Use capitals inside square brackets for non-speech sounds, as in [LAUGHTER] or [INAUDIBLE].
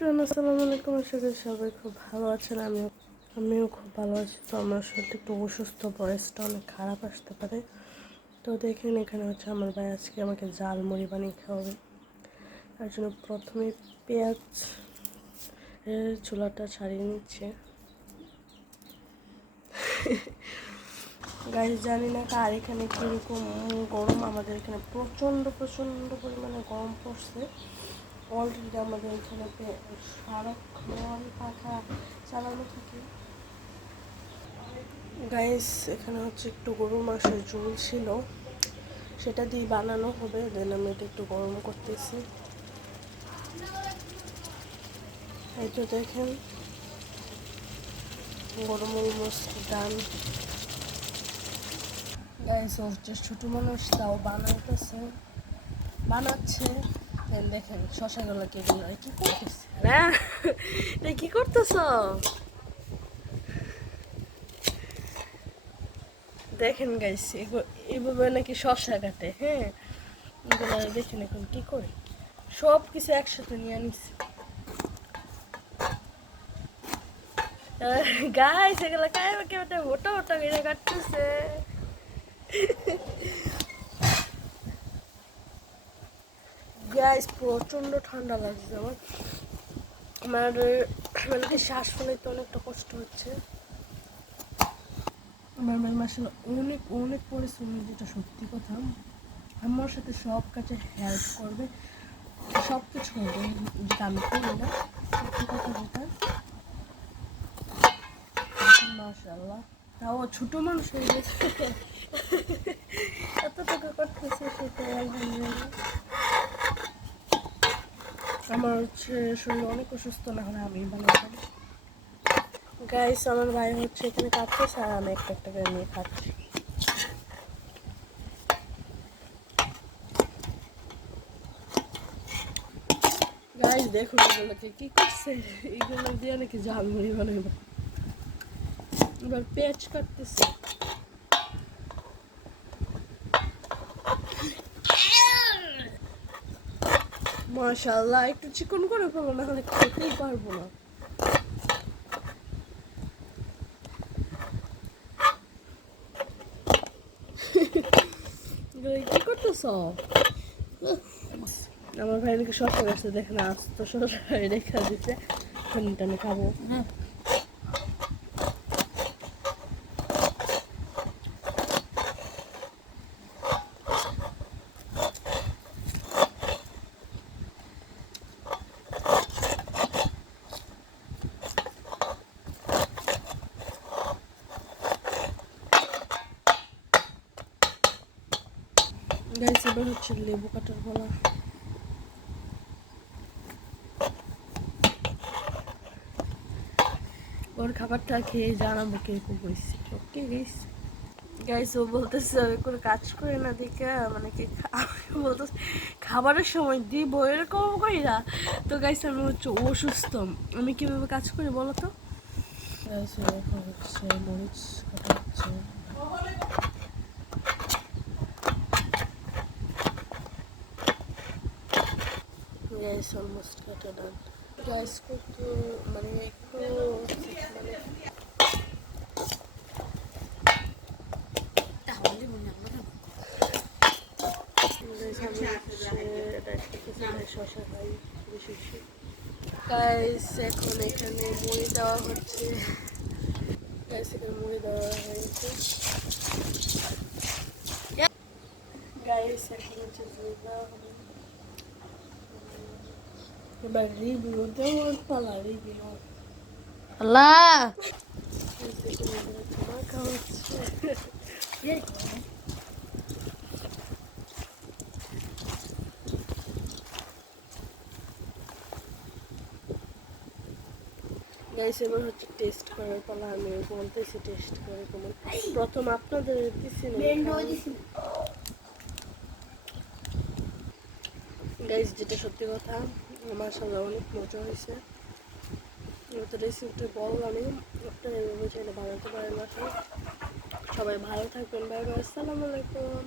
Friend, আসসালামু আলাইকুম। আশা করি সবাই খুব ভালো আছেন, আমিও আমিও খুব ভালো আছি। তো আমার শরীরটা একটু অসুস্থ বয়সটা অনেক খারাপ আসতে পারে। তো দেখেন, এখানে হচ্ছে আমার ভাই আজকে আমাকে জাল মুড়ি বানিয়ে খাওয়াবে। তার জন্য প্রথমে পেঁয়াজ চুলাটা ছাড়িয়ে নিচ্ছে। গাড়ি জানি না কার এখানে কীরকম গরম। আমাদের এখানে প্রচণ্ড প্রচণ্ড পরিমাণে গরম পড়ছে। অলরেডি আমাদের এখানে সারাক্ষণ পাখা চালানো থাকে গাইস এখানে হচ্ছে একটু গরু মাংসের ঝোল ছিল। সেটা দিয়ে বানানো হবে দেন আমি এটা একটু গরম করতেছি। এই তো দেখেন। গরম মরিচ ডান গাইস হচ্ছে ছোটো মানুষ, তাও বানাইতেছে। বানাচ্ছে। দেখেন শশাগুলো কেটে কি করতেছে হ্যাঁ কি করতেছ দেখেন গাইস এইভাবে নাকি শশা কাটে হ্যাঁ দেখেন এখন কি করে সব কিছু একসাথে নিয়ে আনিস গাইস এগুলো কায় কেউ মোটা মোটা করে কাটতেছে গাইস প্রচণ্ড ঠান্ডা লাগছে আমার। আমার মানে কি শ্বাস ফেলাইতে অনেকটা কষ্ট হচ্ছে। আমার ভাই মাসাল অনেক অনেক পরিশ্রম যেটা সত্যি কথা। আমার সাথে সব কাজে হেল্প করবে। সব কিছু করবে যেটা আমি করি না। সত্যি কথা যেটা মাশাল্লাহ তাও ছোট মানুষ হয়ে গেছে। [LAUGHS] এত টাকা করতেছে সেটাই আলহামদুলিল্লাহ আমার হচ্ছে শরীর অনেক অসুস্থ, না হলে আমি বানাতাম গাইস আমার ভাই হচ্ছে এখানে কাটতেছে আর আমি একটা একটা করে নিয়ে খাচ্ছি। গাইস দেখুন এগুলোকে কি করছে? এগুলো দিয়ে নাকি ঝালমুড়ি বানাবো এবার পেঁয়াজ কাটতেছে। মাশাল্লাহ একটু চিকন করে ফেলো না খেতেই পারব না। কি করতেছ? আমার ভাই নাকি সব করে দেখেন আজ তো সব রেখা দিতে খাব। হ্যাঁ। গাইস এবার হচ্ছে লেবু কাটার বলা ওর খাবারটা খেয়ে জানাব কীরকম হয়েছে ওকে গাইস গাইস ও বলতেছে, আমি কোনো কাজ করে না দেখে মানে কি বলতেছে, খাবারের সময় দিব, এরকম করি না তো গাইস আমি হচ্ছে অসুস্থ। আমি কীভাবে কাজ করি বলো তো? হচ্ছে মরিচ কাটা হচ্ছে। গ্যাস অলমোস্ট কাটা ডান গ্যাস করতে মানে একটু মানে গাইস এখন এখানে মুড়ি দেওয়া হচ্ছে। গাইস এখানে মুড়ি দেওয়া হয়েছে। গাইস এখন হচ্ছে মুড়ি দেওয়া হবে এবার রিভিউ দেওয়ার পালা রিভিউ আল্লাহ গাইস এবার হচ্ছে টেস্ট করার পালা আমি বলতেছি টেস্ট করে কেমন প্রথম আপনাদের দিছি গাইস যেটা সত্যি কথা আমার সাথে অনেক মজা হয়েছে। তো রেসিপিটা বললাম আমি আপনারা এভাবে চাইলে বানাতে পারেন আসলে সবাই ভালো থাকবেন বাই বাই আসসালামু আলাইকুম।